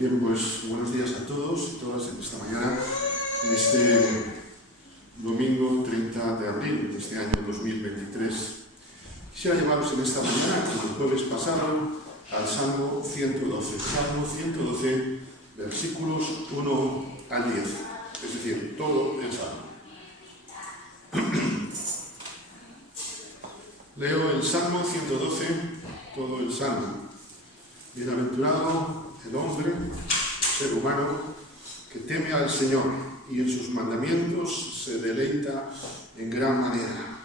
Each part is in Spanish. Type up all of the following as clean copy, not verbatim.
Bien, pues buenos días a todos y todas en esta mañana, en este domingo 30 de abril de este año 2023. Quisiera llevaros en esta mañana, como el jueves pasado, al Salmo 112. Salmo 112, versículos 1 al 10, es decir, todo el Salmo. Leo el Salmo 112, todo el Salmo. Bienaventurado el hombre, ser humano, que teme al Señor y en sus mandamientos se deleita en gran manera.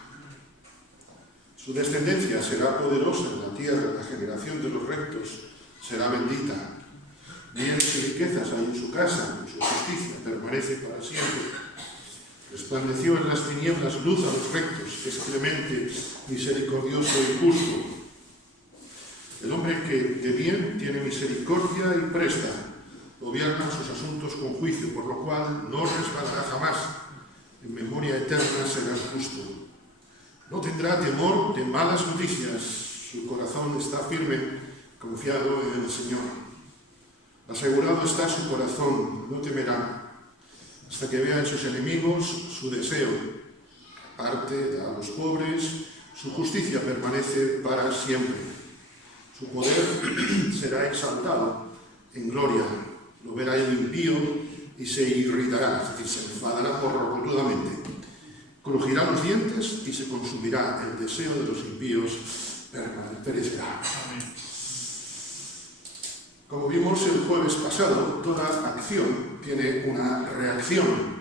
Su descendencia será poderosa en la tierra, la generación de los rectos será bendita. Bienes y riquezas hay en su casa, en su justicia permanece para siempre. Resplandeció en las tinieblas luz a los rectos, es clemente, misericordioso y justo. El hombre que de bien tiene misericordia y presta, gobierna sus asuntos con juicio, por lo cual no resbalará jamás. En memoria eterna será justo. No tendrá temor de malas noticias. Su corazón está firme, confiado en el Señor. Asegurado está su corazón, no temerá, hasta que vea en sus enemigos su deseo. Parte da a los pobres, su justicia permanece para siempre. Su poder será exaltado en gloria. Lo verá el impío y se irritará, es decir, se enfadará porrotudamente. Crujirá los dientes y se consumirá. El deseo de los impíos perecerá. Como vimos el jueves pasado, toda acción tiene una reacción.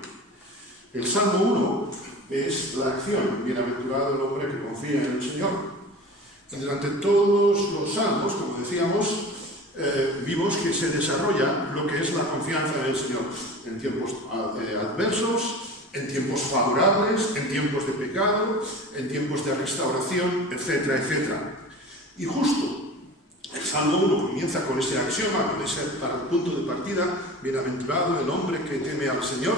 El Salmo 1 es la acción. Bienaventurado el hombre que confía en el Señor. Y durante todos los salmos, como decíamos, vimos que se desarrolla lo que es la confianza en el Señor en tiempos adversos, en tiempos favorables, en tiempos de pecado, en tiempos de restauración, etcétera, etcétera. Y justo el Salmo 1 comienza con ese axioma, con ese punto de partida: bienaventurado el hombre que teme al Señor,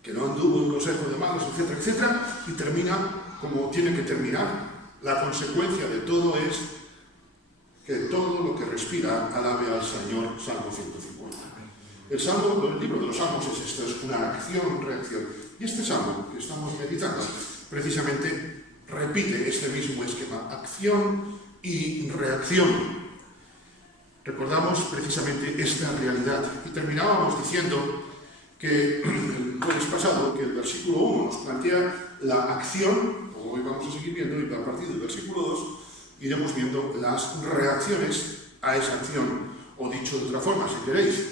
que no anduvo en consejo de malos, etcétera, etcétera, y termina como tiene que terminar. La consecuencia de todo es que todo lo que respira alabe al Señor. Salmo 150. El libro de los Salmos es esto, es una acción-reacción. Y este Salmo que estamos meditando precisamente repite este mismo esquema: acción y reacción. Recordamos precisamente esta realidad. Y terminábamos diciendo que el jueves pasado, que el versículo 1 nos plantea la acción. Hoy vamos a seguir viendo, y a partir del versículo 2 iremos viendo las reacciones a esa acción. O dicho de otra forma, si queréis,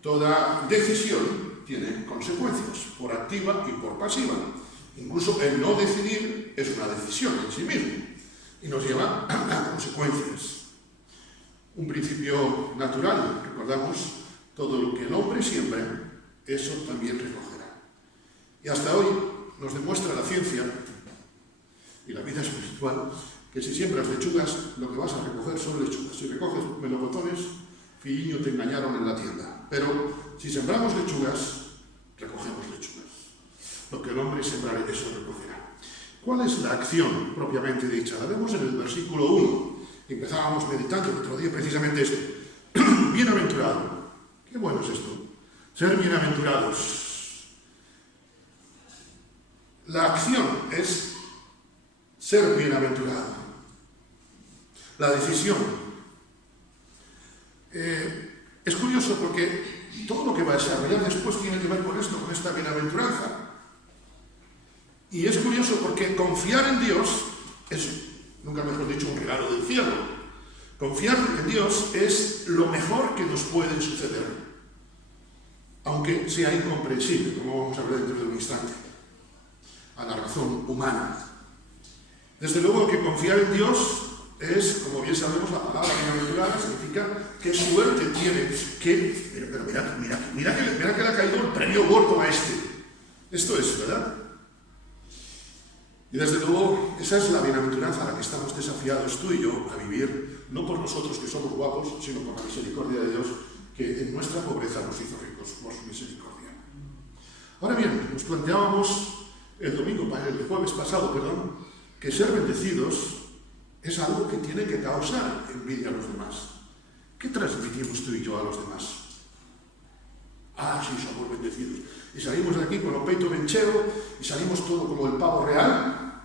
toda decisión tiene consecuencias, por activa y por pasiva. Incluso el no decidir es una decisión en sí mismo y nos lleva a consecuencias. Un principio natural, recordamos, todo lo que el hombre siembra, eso también recogerá. Y hasta hoy nos demuestra la ciencia y la vida espiritual que si siembras lechugas, lo que vas a recoger son lechugas. Si recoges melocotones, filliño, te engañaron en la tienda. Pero si sembramos lechugas, recogemos lechugas. Lo que el hombre sembrare, eso recogerá. ¿Cuál es la acción propiamente dicha? La vemos en el versículo 1. Empezábamos meditando el otro día precisamente esto. Bienaventurado. Qué bueno es esto. Ser bienaventurados. La acción es ser bienaventurado. La decisión. Es curioso porque todo lo que va a desarrollar después tiene que ver con esto, con esta bienaventuranza. Y es curioso porque confiar en Dios es, nunca mejor dicho, un regalo del cielo. Confiar en Dios es lo mejor que nos puede suceder, aunque sea incomprensible, como vamos a ver dentro de un instante, a la razón humana. Desde luego que confiar en Dios es, como bien sabemos, la palabra bienaventurada significa qué suerte tiene, pero mira que le ha caído el premio gordo a este. Esto es, ¿verdad? Y desde luego, esa es la bienaventuranza a la que estamos desafiados tú y yo a vivir, no por nosotros que somos guapos, sino por la misericordia de Dios, que en nuestra pobreza nos hizo ricos por su misericordia. Ahora bien, nos planteábamos el jueves pasado, que ser bendecidos es algo que tiene que causar envidia a los demás. ¿Qué transmitimos tú y yo a los demás? Ah, sí, somos bendecidos. Y salimos de aquí con los peitos benchero y salimos todo como el pavo real.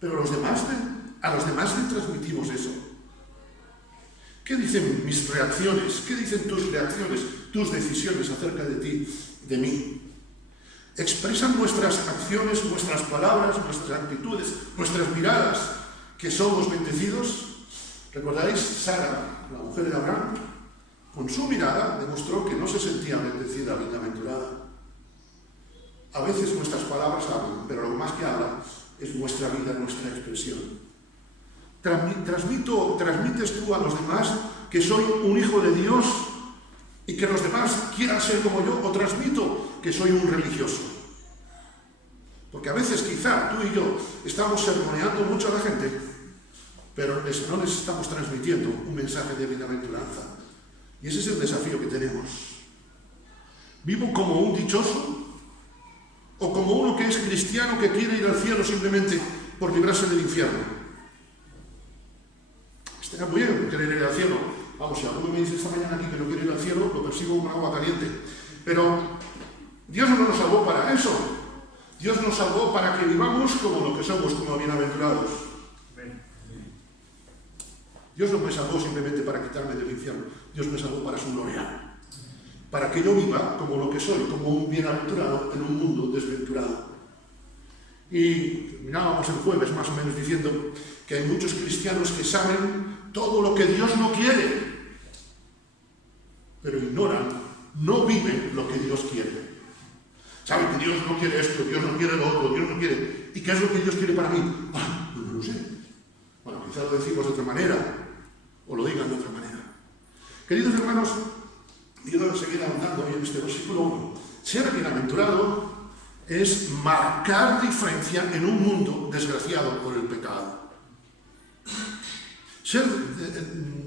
Pero a los demás le transmitimos eso. ¿Qué dicen mis reacciones? ¿Qué dicen tus reacciones, tus decisiones acerca de ti, de mí? ¿Expresan nuestras acciones, nuestras palabras, nuestras actitudes, nuestras miradas que somos bendecidos? ¿Recordáis Sara, la mujer de Abraham? Con su mirada demostró que no se sentía bendecida, bienaventurada. A veces nuestras palabras hablan, pero lo más que habla es nuestra vida, nuestra expresión. ¿Transmites tú a los demás que soy un hijo de Dios y que los demás quieran ser como yo? ¿O transmito que soy un religioso? Porque a veces quizá tú y yo estamos sermoneando mucho a la gente, pero no les estamos transmitiendo un mensaje de bienaventuranza. Y ese es el desafío que tenemos. ¿Vivo como un dichoso? ¿O como uno que es cristiano que quiere ir al cielo simplemente por librarse del infierno? Está muy bien querer ir al cielo. Vamos, si alguno me dice esta mañana aquí que no quiere ir al cielo, lo persigo con agua caliente. Pero Dios no nos salvó para eso. Dios nos salvó para que vivamos como lo que somos, como bienaventurados. Dios no me salvó simplemente para quitarme del infierno. Dios me salvó para su gloria. Para que yo viva como lo que soy, como un bienaventurado en un mundo desventurado. Y terminábamos el jueves más o menos diciendo que hay muchos cristianos que saben todo lo que Dios no quiere, pero ignoran, no viven lo que Dios quiere. Saben que Dios no quiere esto, Dios no quiere lo otro, Dios no quiere. ¿Y qué es lo que Dios quiere para mí? No lo sé. Bueno, quizás lo decimos de otra manera, o lo digan de otra manera. Queridos hermanos, quiero seguir avanzando hoy en este versículo 1. Ser bienaventurado es marcar diferencia en un mundo desgraciado por el pecado. Ser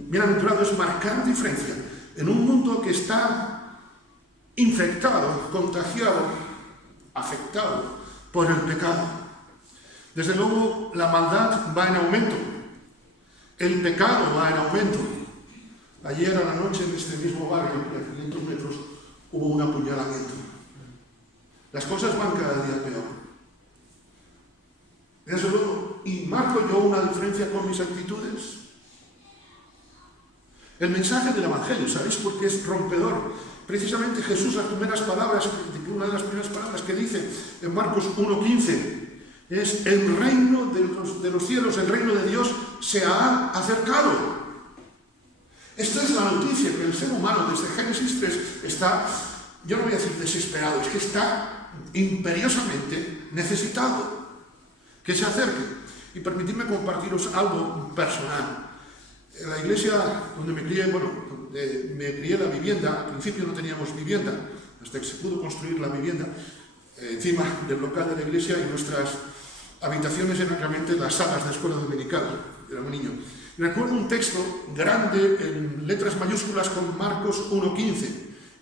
bienaventurado es marcar diferencia en un mundo que está infectado, contagiado, afectado por el pecado. Desde luego, la maldad va en aumento. El pecado va en aumento. Ayer a la noche en este mismo barrio, a 500 metros, hubo un apuñalamiento. Las cosas van cada día peor. Desde luego, ¿y marco yo una diferencia con mis actitudes? El mensaje del Evangelio, ¿sabéis por qué es rompedor? Precisamente Jesús, una de las primeras palabras que dice en Marcos 1:15, es: el reino de los cielos, el reino de Dios se ha acercado. Esta es la noticia que el ser humano desde Génesis 3 está, yo no voy a decir desesperado, es que está imperiosamente necesitado que se acerque. Y permitidme compartiros algo personal. En la iglesia donde me crié, me crié la vivienda. Al principio no teníamos vivienda, hasta que se pudo construir la vivienda encima del local de la iglesia, y nuestras habitaciones eran realmente las salas de escuela dominical. Era un niño. Y recuerdo un texto grande en letras mayúsculas con Marcos 1:15.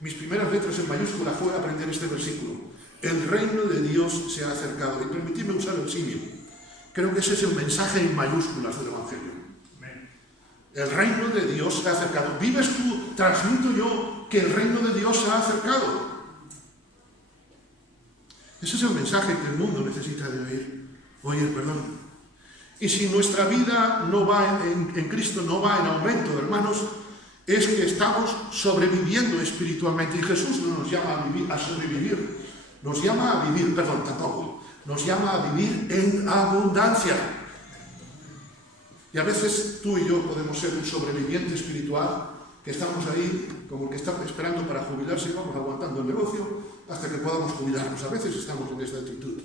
Mis primeras letras en mayúscula fue aprender este versículo. El reino de Dios se ha acercado. Y permitidme usar el símil. Creo que ese es el mensaje en mayúsculas del Evangelio. El reino de Dios se ha acercado. ¿Vives tú, transmito yo, que el reino de Dios se ha acercado? Ese es el mensaje que el mundo necesita de oír. Y si nuestra vida no va en Cristo no va en aumento, hermanos, es que estamos sobreviviendo espiritualmente. Y Jesús no nos llama a sobrevivir, nos llama a vivir, nos llama a vivir en abundancia. Y a veces tú y yo podemos ser un sobreviviente espiritual, que estamos ahí como el que está esperando para jubilarse y vamos aguantando el negocio hasta que podamos jubilarnos. A veces estamos en esta actitud.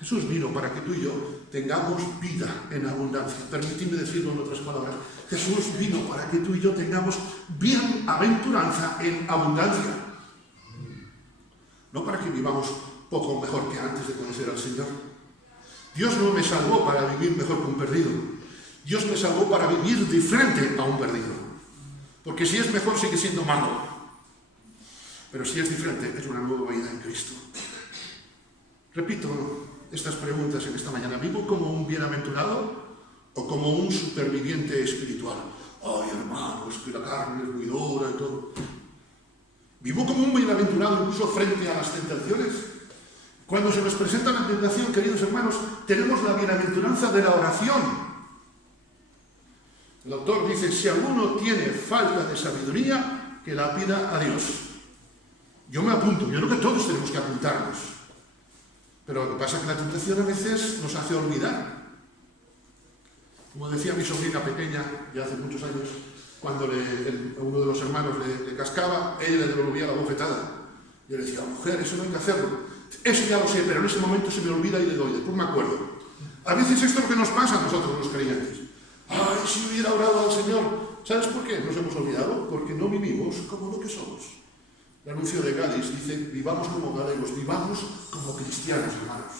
Jesús vino para que tú y yo tengamos vida en abundancia. Permitidme decirlo en otras palabras. Jesús vino para que tú y yo tengamos bienaventuranza en abundancia. No para que vivamos poco mejor que antes de conocer al Señor. Dios no me salvó para vivir mejor que un perdido. Dios me salvó para vivir diferente a un perdido. Porque si es mejor sigue siendo malo. Pero si es diferente es una nueva vida en Cristo. Repito estas preguntas en esta mañana. ¿Vivo como un bienaventurado o como un superviviente espiritual? Ay, hermano, es que la carne es muy dura y todo. Vivo como un bienaventurado incluso frente a las tentaciones. Cuando se nos presenta la tentación, queridos hermanos, tenemos la bienaventuranza de la oración. El autor dice, si alguno tiene falta de sabiduría, que la pida a Dios. Yo me apunto, yo creo que todos tenemos que apuntarnos. Pero lo que pasa es que la tentación a veces nos hace olvidar. Como decía mi sobrina pequeña, ya hace muchos años, cuando uno de los hermanos le cascaba, ella le devolvía la bofetada. Yo le decía, mujer, eso no hay que hacerlo. Eso ya lo sé, pero en ese momento se me olvida y le doy, después me acuerdo. A veces esto es lo que nos pasa a nosotros los creyentes. Ay, si hubiera orado al Señor. ¿Sabes por qué nos hemos olvidado? Porque no vivimos como lo que somos. El anuncio de Gadis dice, vivamos como galegos, vivamos como cristianos, hermanos.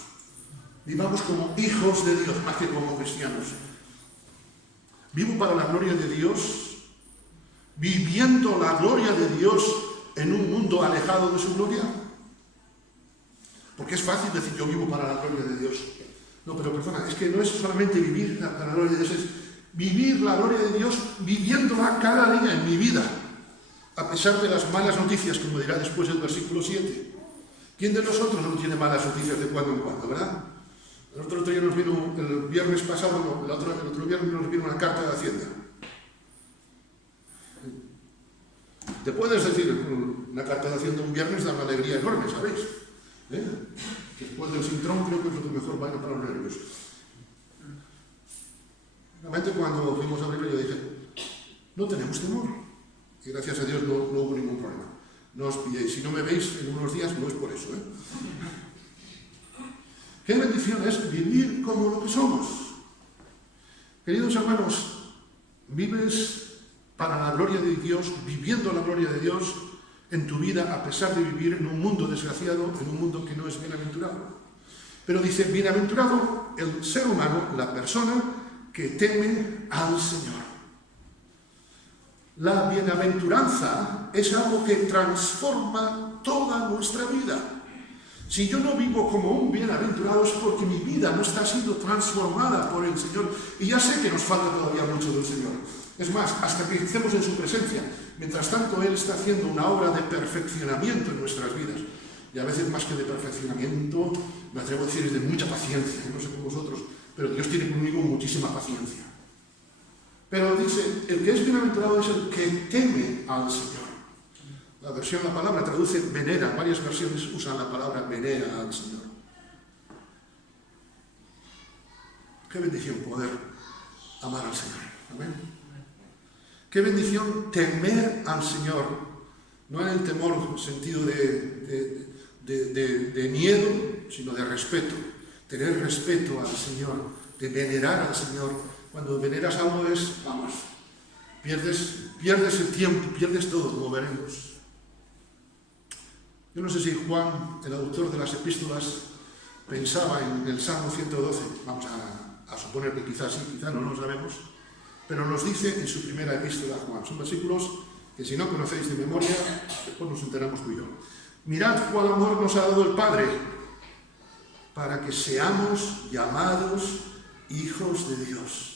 Vivamos como hijos de Dios, más que como cristianos. Vivo para la gloria de Dios, viviendo la gloria de Dios en un mundo alejado de su gloria. Porque es fácil decir, yo vivo para la gloria de Dios. No, pero perdona, es que no es solamente vivir para la gloria de Dios, es vivir la gloria de Dios viviéndola cada día en mi vida. A pesar de las malas noticias, como dirá después el versículo 7. ¿Quién de nosotros no tiene malas noticias de cuando en cuando, verdad? El otro día nos vino, el viernes pasado, no, el otro viernes nos vino una carta de Hacienda. Te puedes decir, una carta de Hacienda un viernes da una alegría enorme, ¿sabéis? Después del sintrón creo que es lo que mejor va para los nervios. Realmente cuando fuimos a abrirlo yo dije, no tenemos temor. Y gracias a Dios no hubo ningún problema. No os pilléis. Si no me veis en unos días, no es por eso. Qué bendición es vivir como lo que somos. Queridos hermanos, vives para la gloria de Dios, viviendo la gloria de Dios en tu vida, a pesar de vivir en un mundo desgraciado, en un mundo que no es bienaventurado. Pero dice, bienaventurado el ser humano, la persona que teme al Señor. La bienaventuranza es algo que transforma toda nuestra vida. Si yo no vivo como un bienaventurado es porque mi vida no está siendo transformada por el Señor. Y ya sé que nos falta todavía mucho del Señor. Es más, hasta que estemos en su presencia. Mientras tanto, Él está haciendo una obra de perfeccionamiento en nuestras vidas. Y a veces más que de perfeccionamiento, me atrevo a decir, es de mucha paciencia. No sé con vosotros, pero Dios tiene conmigo muchísima paciencia. Pero dice, el que es bienaventurado es el que teme al Señor. La palabra traduce venera. Varias versiones usan la palabra venera al Señor. Qué bendición poder amar al Señor. Amén. Qué bendición temer al Señor. No en el temor sentido de miedo, sino de respeto. Tener respeto al Señor, de venerar al Señor. Cuando veneras algo es, vamos, pierdes el tiempo, pierdes todo, como veremos. Yo no sé si Juan, el autor de las epístolas, pensaba en el Salmo 112. Vamos a suponer que quizás sí, quizás no lo sabemos. Pero nos dice en su primera epístola a Juan. Son versículos que si no conocéis de memoria, después nos enteramos tú y yo. Mirad cuál amor nos ha dado el Padre, para que seamos llamados hijos de Dios.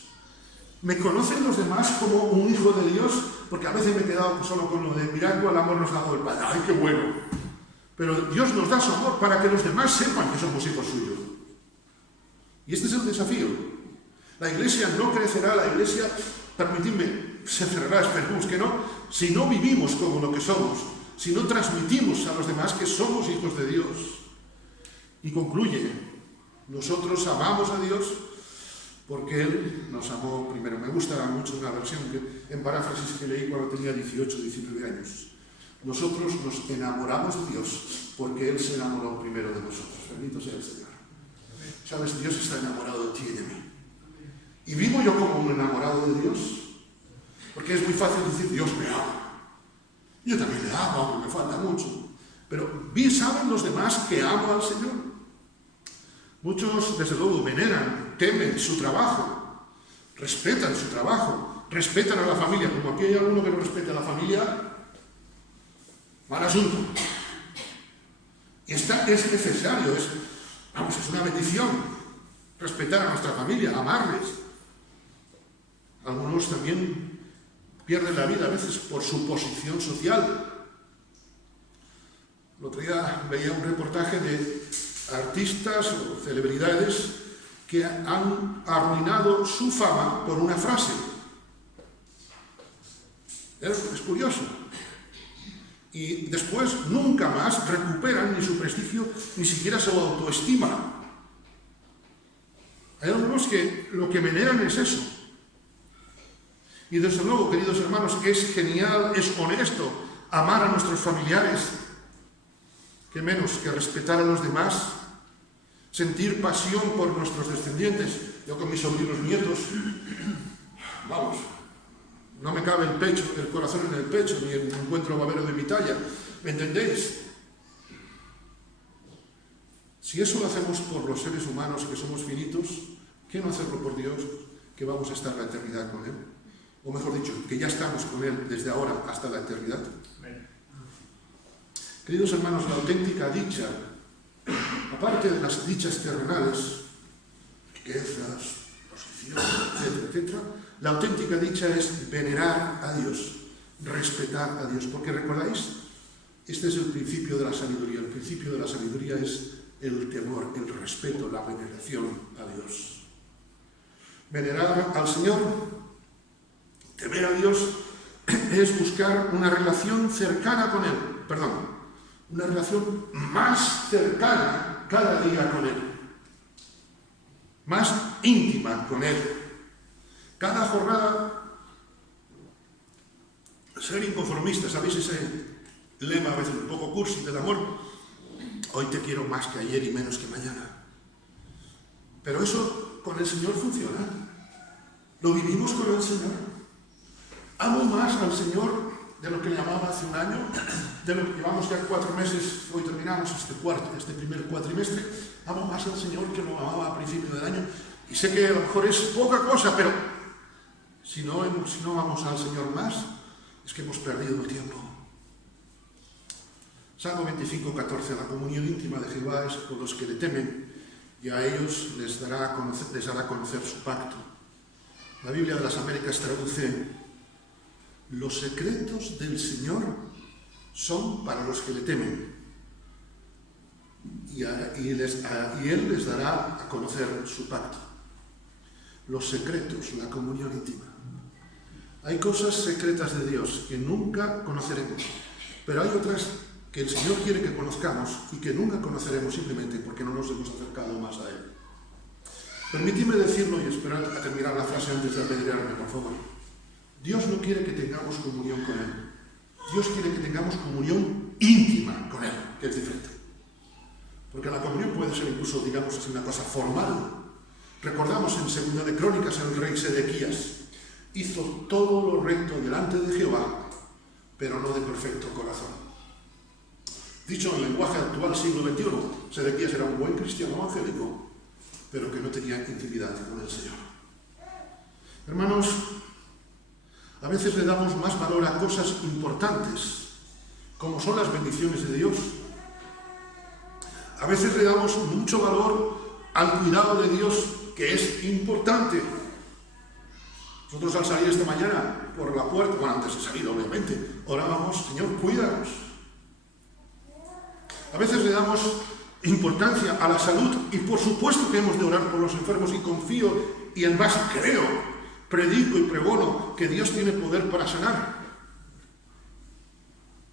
¿Me conocen los demás como un hijo de Dios? Porque a veces me he quedado solo con lo de mirad cuál amor nos ha dado el Padre. ¡Ay, qué bueno! Pero Dios nos da su amor para que los demás sepan que somos hijos suyos. Y este es el desafío. La iglesia no crecerá, la iglesia, permitidme, se cerrará, esperemos que no, si no vivimos como lo que somos, si no transmitimos a los demás que somos hijos de Dios. Y concluye, nosotros amamos a Dios porque Él nos amó primero. Me gusta mucho una versión en paráfrasis que leí cuando tenía 18, 19 años. Nosotros nos enamoramos de Dios porque Él se enamoró primero de nosotros. Bendito sea el Señor. ¿Sabes? Dios está enamorado de ti y de mí. ¿Y vivo yo como un enamorado de Dios? Porque es muy fácil decir, Dios me ama. Yo también le amo, aunque me falta mucho. Pero ¿saben los demás que amo al Señor? Muchos, desde luego, veneran, temen su trabajo, respetan su trabajo, respetan a la familia. Como aquí hay alguno que no respeta a la familia, mal asunto. Y es necesario, es una bendición respetar a nuestra familia, amarles. Algunos también pierden la vida a veces por su posición social. El otro día veía un reportaje de artistas o celebridades que han arruinado su fama por una frase. Es curioso. Y después nunca más recuperan ni su prestigio, ni siquiera su autoestima. Hay algunos que lo que veneran es eso. Y desde luego, queridos hermanos, es genial, es honesto amar a nuestros familiares. ¿Qué menos que respetar a los demás? Sentir pasión por nuestros descendientes. Yo con mis sobrinos nietos, vamos, no me cabe el corazón en el pecho, ni el encuentro babero de mi talla. ¿Me entendéis? Si eso lo hacemos por los seres humanos, que somos finitos, ¿qué no hacerlo por Dios, que vamos a estar la eternidad con Él? O mejor dicho, que ya estamos con Él desde ahora hasta la eternidad. Queridos hermanos, la auténtica dicha, aparte de las dichas terrenales, riquezas, posición, etcétera, etcétera, la auténtica dicha es venerar a Dios, respetar a Dios. Porque recordáis, este es el principio de la sabiduría. El principio de la sabiduría es el temor, el respeto, la veneración a Dios. Venerar al Señor, temer a Dios, es buscar una relación cercana con Él. Una relación más cercana cada día con Él. Más íntima con Él. Cada jornada, ser inconformista, ¿sabéis ese lema a veces un poco cursi del amor? Hoy te quiero más que ayer y menos que mañana. Pero eso con el Señor funciona. Lo vivimos con el Señor. Amo más al Señor de lo que llamaba hace un año, de lo que llevamos ya 4 meses, hoy terminamos este primer cuatrimestre. Amo más al Señor que lo amaba a principio del año. Y sé que a lo mejor es poca cosa, pero si no amamos al Señor más, es que hemos perdido el tiempo. Salmo 25:14, la comunión íntima de Jehová es con los que le temen, y a ellos les hará conocer su pacto. La Biblia de las Américas traduce: los secretos del Señor son para los que le temen, y Él les dará a conocer su pacto. Los secretos, la comunión íntima. Hay cosas secretas de Dios que nunca conoceremos, pero hay otras que el Señor quiere que conozcamos y que nunca conoceremos simplemente porque no nos hemos acercado más a Él. Permitidme decirlo y esperar a terminar la frase antes de apedrearme, por favor. Dios no quiere que tengamos comunión con Él. Dios quiere que tengamos comunión íntima con Él, que es diferente. Porque la comunión puede ser incluso, digamos así, una cosa formal. Recordamos en 2 de Crónicas el rey Sedequías hizo todo lo recto delante de Jehová, pero no de perfecto corazón. Dicho en lenguaje actual, siglo XXI, Sedequías era un buen cristiano evangélico, pero que no tenía intimidad con el Señor. Hermanos, a veces le damos más valor a cosas importantes, como son las bendiciones de Dios. A veces le damos mucho valor al cuidado de Dios, que es importante. Nosotros al salir esta mañana por la puerta, bueno, antes de salir obviamente, orábamos: Señor, cuídanos. A veces le damos importancia a la salud, y por supuesto que hemos de orar por los enfermos, y confío y en base creo, predico y pregono que Dios tiene poder para sanar.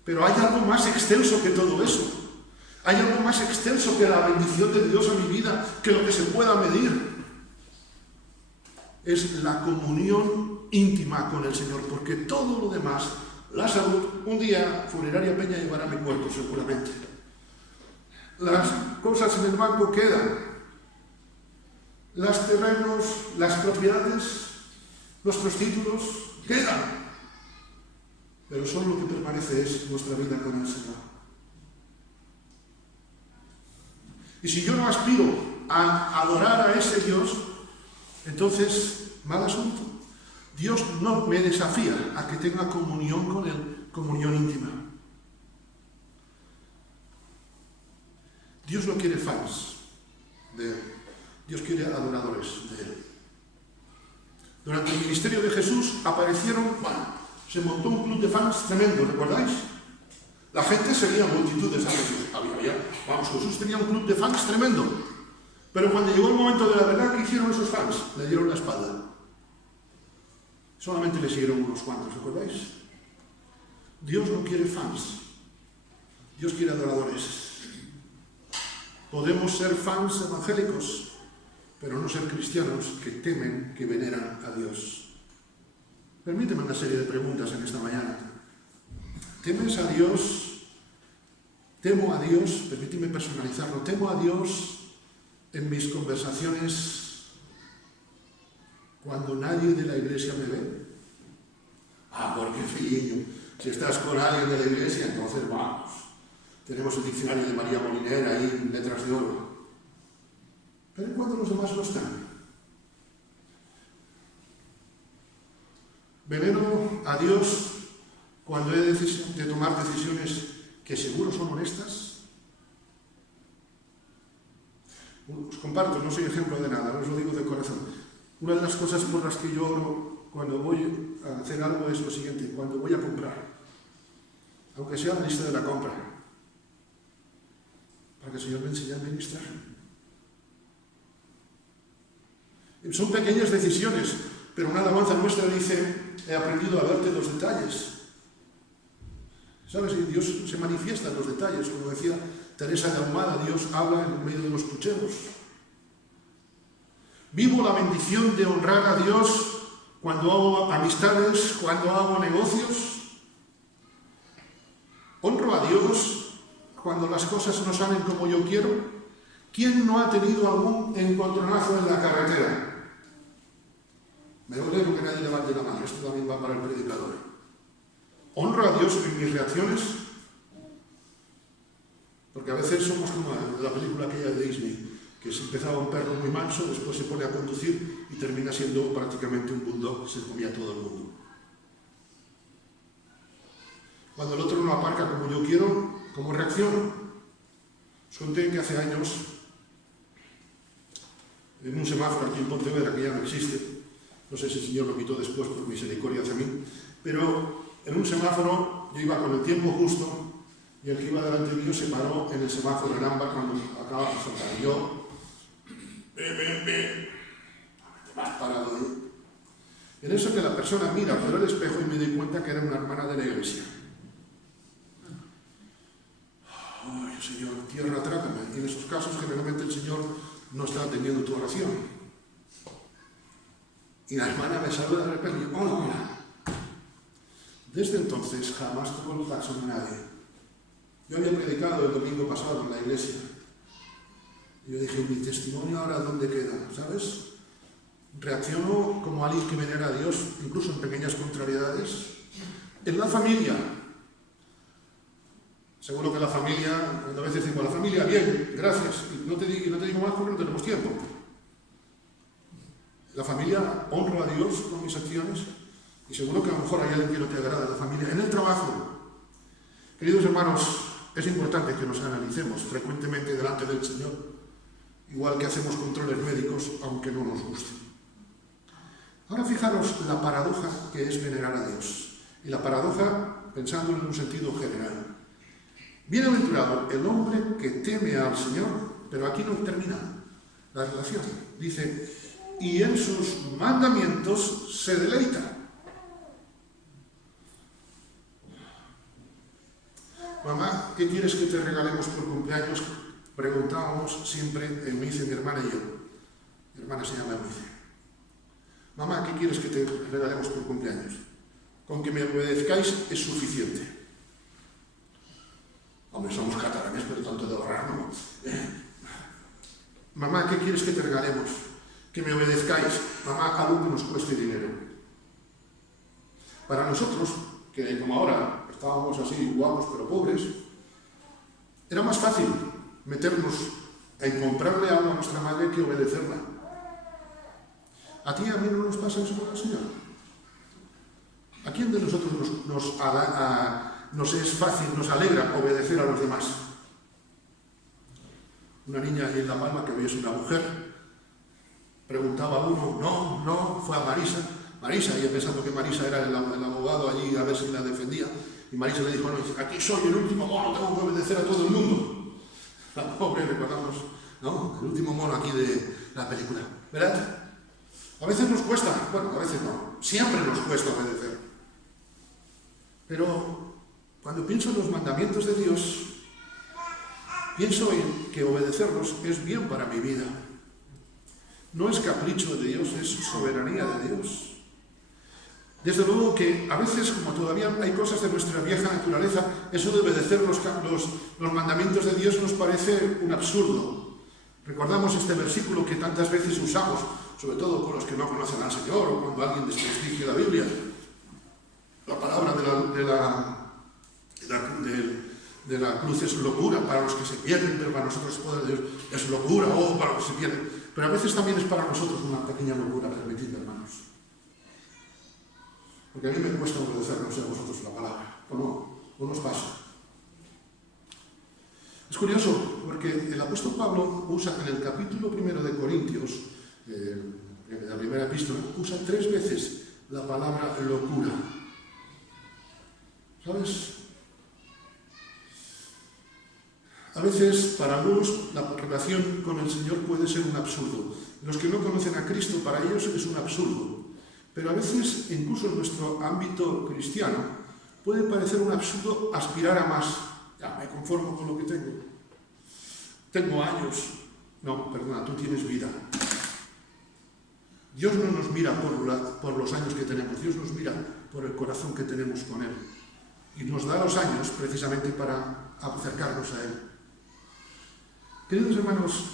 Pero hay algo más extenso que todo eso. Hay algo más extenso que la bendición de Dios en mi vida, que lo que se pueda medir. Es la comunión íntima con el Señor, porque todo lo demás, la salud, un día Funeraria Peña llevará mi cuerpo seguramente. Las cosas en el banco quedan. Los terrenos, las propiedades, nuestros títulos quedan. Pero solo lo que permanece es nuestra vida con el Señor. Y si yo no aspiro a adorar a ese Dios, entonces, mal asunto. Dios no me desafía a que tenga comunión con Él, comunión íntima. Dios no quiere fans de Él. Dios quiere adoradores de Él. Durante el ministerio de Jesús aparecieron, se montó un club de fans tremendo, ¿recordáis? La gente seguía multitudes. Vamos, Jesús tenía un club de fans tremendo. Pero cuando llegó el momento de la verdad, ¿qué hicieron esos fans? Le dieron la espalda. Solamente le siguieron unos cuantos, ¿recordáis? Dios no quiere fans. Dios quiere adoradores. Podemos ser fans evangélicos, pero no ser cristianos que temen, que veneran a Dios. Permíteme una serie de preguntas en esta mañana. ¿Temes a Dios? ¿Temo a Dios? Permíteme personalizarlo. ¿Temo a Dios en mis conversaciones cuando nadie de la iglesia me ve? Porque filliño, si estás con alguien de la iglesia, entonces vamos. Tenemos el diccionario de María Molinera ahí en letras de oro. Pero ¿y cuando los demás no están? ¿Venero a Dios cuando he de tomar decisiones que seguro son honestas? Os comparto, no soy ejemplo de nada, os lo digo de corazón. Una de las cosas por las que yo oro cuando voy a hacer algo es lo siguiente: cuando voy a comprar, aunque sea la lista de la compra, para que el Señor me enseñe a administrar. Son pequeñas decisiones, pero una alabanza nuestra dice: he aprendido a verte los detalles. ¿Sabes? Y Dios se manifiesta en los detalles. Como decía Teresa de Ahumada, Dios habla en medio de los pucheros. Vivo la bendición de honrar a Dios cuando hago amistades, cuando hago negocios. Honro a Dios cuando las cosas no salen como yo quiero. ¿Quién no ha tenido algún encontronazo en la carretera? Me duele que nadie levante la mano. Esto también va para el predicador. ¿Honro a Dios en mis reacciones? Porque a veces somos como la película aquella de Disney, que se empezaba un perro muy manso, después se pone a conducir y termina siendo prácticamente un bulldog que se comía a todo el mundo. Cuando el otro no aparca como yo quiero, ¿cómo reacciono? Os conté que hace años, en un semáforo aquí en Pontevedra, que ya no existe, no sé si el Señor lo quitó después por misericordia hacia mí, pero en un semáforo yo iba con el tiempo justo y el que iba delante mío se paró en el semáforo en ámbar cuando acaba de saltar. Y yo, te vas parado ahí. En eso que la persona mira por el espejo y me di cuenta que era una hermana de la iglesia. Ay, Señor, tierra, trátame. Y en esos casos generalmente el Señor no está atendiendo tu oración. Y la hermana me saluda de repente y hola. Desde entonces jamás tuvo el caso de nadie. Yo había predicado el domingo pasado en la iglesia. Y yo dije, mi testimonio ahora ¿dónde queda? ¿Sabes? Reacciono como alguien que venera a Dios, incluso en pequeñas contrariedades. En la familia. Seguro que la familia, cuando a veces digo, la familia, bien, gracias. Y no te digo más porque no tenemos tiempo. La familia, honro a Dios con mis acciones. Y seguro que a lo mejor hay alguien que no te agrada de la familia. En el trabajo. Queridos hermanos, es importante que nos analicemos frecuentemente delante del Señor, igual que hacemos controles médicos, aunque no nos guste. Ahora fijaros la paradoja que es venerar a Dios. Y la paradoja, pensándolo en un sentido general. Bienaventurado el hombre que teme al Señor, pero aquí no termina la relación. Dice, y en sus mandamientos se deleita. Mamá, ¿qué quieres que te regalemos por cumpleaños? Preguntábamos siempre Eunice, mi hermana y yo. Mi hermana se llama Eunice. Mamá, ¿qué quieres que te regalemos por cumpleaños? Con que me obedezcáis es suficiente. Hombre, somos catalanes, pero tanto de ahorrar, ¿no? Mamá, ¿qué quieres que te regalemos? Que me obedezcáis. Mamá, algo que nos cueste dinero. Para nosotros, que como ahora estábamos así guapos pero pobres, era más fácil meternos en comprarle algo a nuestra madre que obedecerla. ¿A ti y a mí no nos pasa eso con el Señor? ¿A quién de nosotros nos es fácil, nos alegra obedecer a los demás? Una niña ahí en La Palma, que hoy es una mujer, preguntaba a uno, no, fue a Marisa, y pensando que Marisa era el abogado allí a ver si la defendía, Y Marisa le dijo, no, dice, aquí soy el último mono, tengo que obedecer a todo el mundo. La pobre, recordamos, ¿no? El último mono aquí de la película, ¿verdad? A veces nos cuesta, bueno, a veces no, siempre nos cuesta obedecer. Pero cuando pienso en los mandamientos de Dios, pienso en que obedecerlos es bien para mi vida. No es capricho de Dios, es soberanía de Dios. Desde luego que a veces, como todavía hay cosas de nuestra vieja naturaleza, eso de obedecer los mandamientos de Dios nos parece un absurdo. Recordamos este versículo que tantas veces usamos, sobre todo con los que no conocen al Señor o cuando alguien desprestigia la Biblia. La palabra de la cruz es locura para los que se pierden, pero para nosotros el poder de Dios es locura, para los que se pierden. Pero a veces también es para nosotros una pequeña locura, permitidme, hermanos. Porque a mí me cuesta obedecer, no sé a vosotros, la palabra, o no, o nos pasa. Es curioso, porque el apóstol Pablo usa en el capítulo 1 de Corintios, en la primera epístola, usa 3 veces la palabra locura. ¿Sabes? A veces, para algunos, la relación con el Señor puede ser un absurdo. Los que no conocen a Cristo, para ellos es un absurdo. Pero a veces, incluso en nuestro ámbito cristiano, puede parecer un absurdo aspirar a más. Ya, me conformo con lo que tengo. Tengo años. No, perdona, tú tienes vida. Dios no nos mira por los años que tenemos, Dios nos mira por el corazón que tenemos con Él. Y nos da los años precisamente para acercarnos a Él. Queridos hermanos,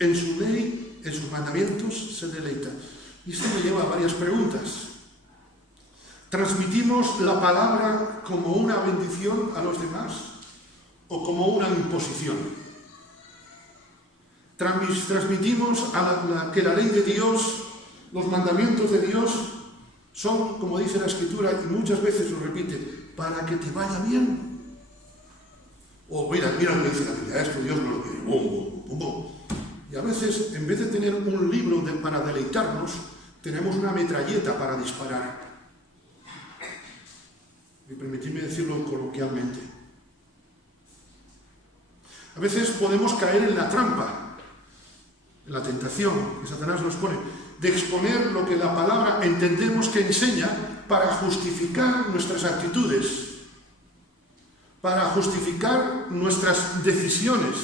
en su ley, en sus mandamientos se deleita. Y esto me lleva a varias preguntas. ¿Transmitimos la palabra como una bendición a los demás o como una imposición? ¿Transmitimos que la ley de Dios, los mandamientos de Dios, son, como dice la Escritura, y muchas veces lo repite, para que te vaya bien? O mira lo que dice la Biblia, esto Dios no lo quiere, bum, bum, bum. Y a veces, en vez de tener un libro para deleitarnos, tenemos una metralleta para disparar. Y permitidme decirlo coloquialmente. A veces podemos caer en la trampa, en la tentación que Satanás nos pone, de exponer lo que la palabra entendemos que enseña para justificar nuestras actitudes, para justificar nuestras decisiones,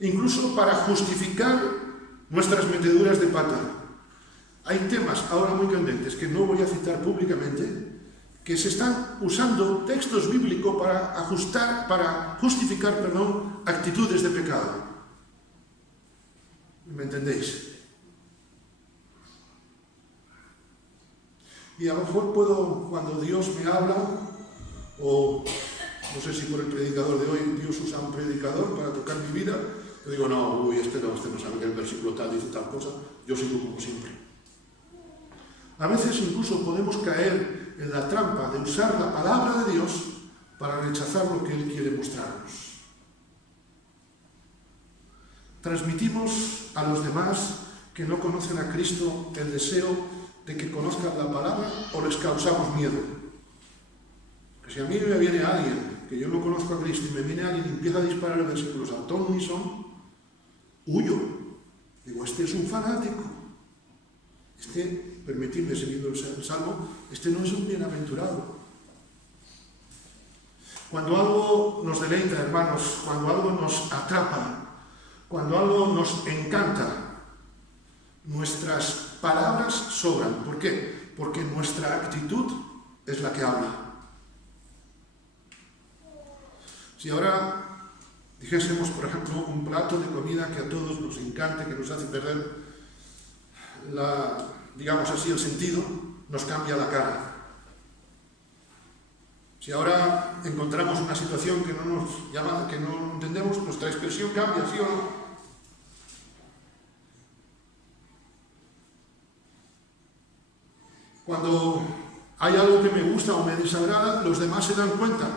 incluso para justificar nuestras meteduras de pata. Hay temas ahora muy candentes que no voy a citar públicamente, que se están usando textos bíblicos para justificar actitudes de pecado. ¿Me entendéis? Y a lo mejor cuando Dios me habla, o no sé si por el predicador de hoy Dios usa un predicador para tocar mi vida, yo digo, no, este no sabe que el versículo tal dice tal cosa, yo sigo como siempre. A veces incluso podemos caer en la trampa de usar la palabra de Dios para rechazar lo que Él quiere mostrarnos. Transmitimos a los demás que no conocen a Cristo el deseo de que conozcan la palabra o les causamos miedo. Que si a mí me viene alguien que yo no conozco a Cristo y me viene alguien y empieza a disparar versículos al ton ni son, huyo. Digo, este es un fanático. Permitidme, siguiendo el Salmo, no es un bienaventurado. Cuando algo nos deleita, hermanos, cuando algo nos atrapa, cuando algo nos encanta, nuestras palabras sobran. ¿Por qué? Porque nuestra actitud es la que habla. Si ahora dijésemos, por ejemplo, un plato de comida que a todos nos encante, que nos hace perder digamos así, el sentido, nos cambia la cara. Si ahora encontramos una situación que no nos llama, que no entendemos, nuestra expresión cambia, ¿sí o no? Cuando hay algo que me gusta o me desagrada, los demás se dan cuenta,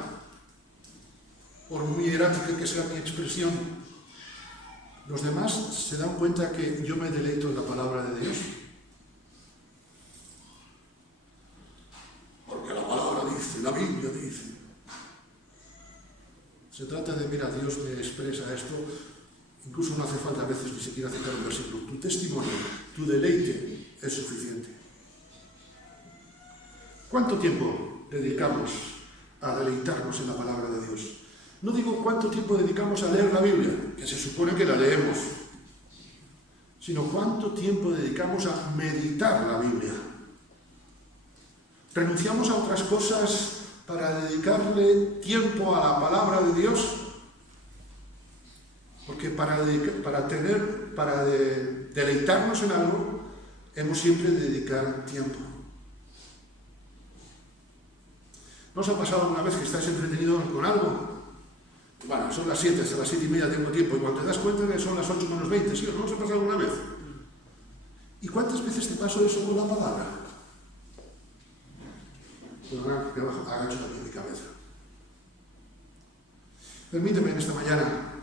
por muy errática que sea mi expresión. Los demás se dan cuenta que yo me deleito en la palabra de Dios. Porque la dice, la Biblia dice. Se trata de, mira, Dios me expresa esto, incluso no hace falta a veces ni siquiera citar un versículo. Tu testimonio, tu deleite es suficiente. ¿Cuánto tiempo dedicamos a deleitarnos en la palabra de Dios? No digo cuánto tiempo dedicamos a leer la Biblia, que se supone que la leemos, sino cuánto tiempo dedicamos a meditar la Biblia. ¿Renunciamos a otras cosas para dedicarle tiempo a la palabra de Dios? Porque para deleitarnos en algo, hemos siempre de dedicar tiempo. ¿No os ha pasado alguna vez que estáis entretenidos con algo? Bueno, son las 7, hasta las 7:30 tengo tiempo, y cuando te das cuenta que son las 8 menos 20, ¿sí o no os ha pasado alguna vez? ¿Y cuántas veces te pasó eso con la palabra? Pues ahora que agacho también mi cabeza. Permíteme en esta mañana,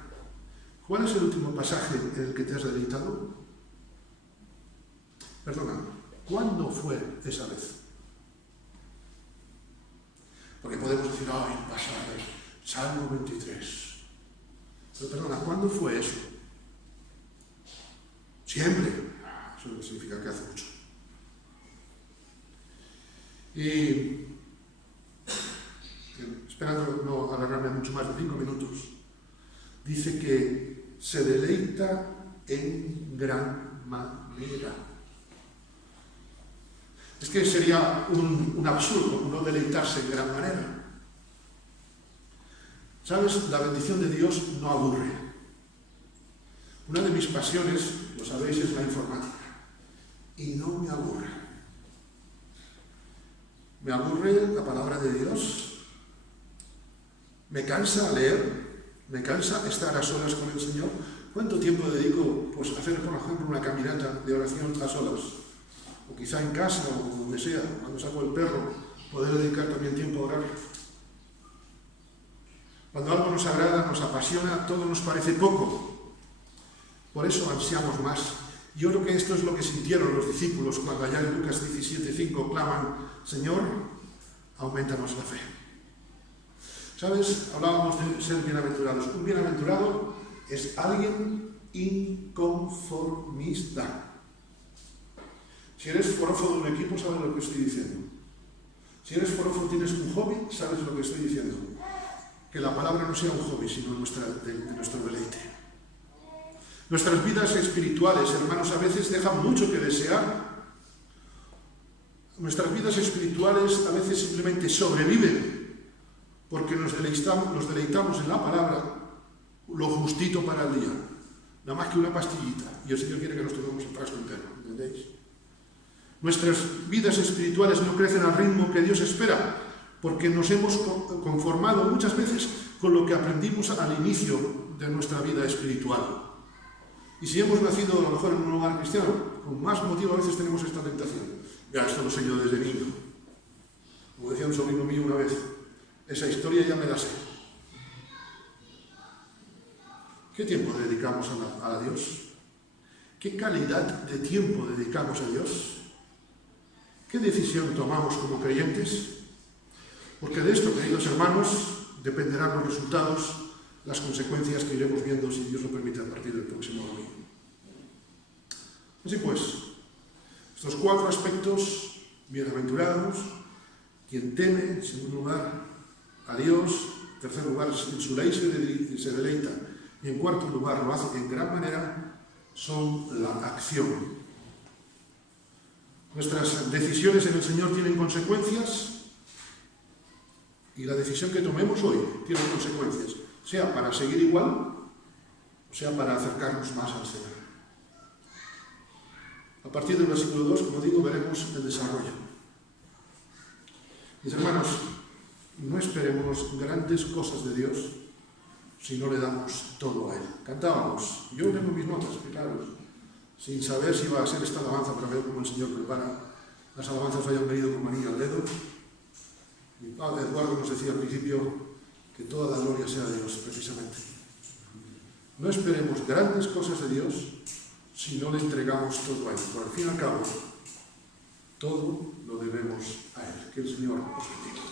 ¿cuál es el último pasaje en el que te has deleitado? Perdona, ¿cuándo fue esa vez? Porque podemos decir, ay, pasajes, Salmo 23. Pero perdona, ¿cuándo fue eso? Siempre. Eso no significa que hace mucho. Y esperando no alargarme mucho más de 5 minutos, dice que se deleita en gran manera. Es que sería un absurdo no deleitarse en gran manera. ¿Sabes? La bendición de Dios no aburre. Una de mis pasiones, lo sabéis, es la informática. Y no me aburre. Me aburre la palabra de Dios. Me cansa leer. Me cansa estar a solas con el Señor. ¿Cuánto tiempo dedico pues, a hacer, por ejemplo, una caminata de oración a solas? O quizá en casa, o donde sea, cuando saco el perro, poder dedicar también tiempo a orar. Cuando algo nos agrada, nos apasiona, todo nos parece poco. Por eso ansiamos más. Yo creo que esto es lo que sintieron los discípulos cuando allá en Lucas 17:5 claman, Señor, aumentanos la fe. ¿Sabes? Hablábamos de ser bienaventurados. Un bienaventurado es alguien inconformista. Si eres forofo de un equipo, sabes lo que estoy diciendo. Si eres forofo, tienes un hobby, sabes lo que estoy diciendo. Que la palabra no sea un hobby, sino nuestro deleite. Nuestras vidas espirituales, hermanos, a veces dejan mucho que desear. Nuestras vidas espirituales a veces simplemente sobreviven porque nos deleitamos en la palabra lo justito para el día. Nada más que una pastillita. Y el Señor quiere que nos tomemos el frasco entero. ¿Entendéis? Nuestras vidas espirituales no crecen al ritmo que Dios espera, porque nos hemos conformado muchas veces con lo que aprendimos al inicio de nuestra vida espiritual. Y si hemos nacido a lo mejor en un hogar cristiano, con más motivo a veces tenemos esta tentación. Ya, esto lo sé yo desde niño. Como decía un sobrino mío una vez, esa historia ya me la sé. ¿Qué tiempo dedicamos a Dios? ¿Qué calidad de tiempo dedicamos a Dios? ¿Qué decisión tomamos como creyentes? Porque de esto, queridos hermanos, dependerán los resultados, las consecuencias que iremos viendo, si Dios lo permite, a partir del próximo domingo. Así pues, estos 4 aspectos, bienaventurados, quien teme, en segundo lugar, a Dios, en tercer lugar, en su ley se deleita, y en cuarto lugar, lo hace en gran manera, son la acción. Nuestras decisiones en el Señor tienen consecuencias, y la decisión que tomemos hoy tiene consecuencias, sea para seguir igual, o sea para acercarnos más al Señor. A partir del versículo 2, como digo, veremos el desarrollo. Mis hermanos, no esperemos grandes cosas de Dios si no le damos todo a Él. Cantábamos, yo tengo mis notas, fijaros, sin saber si va a ser esta alabanza para ver cómo el Señor prepara las alabanzas que hayan venido con manía al dedo. Mi padre Eduardo nos decía al principio que toda la gloria sea de Dios, precisamente. No esperemos grandes cosas de Dios si no le entregamos todo a Él. Por al fin y al cabo, todo lo debemos a Él. Que el Señor os bendiga.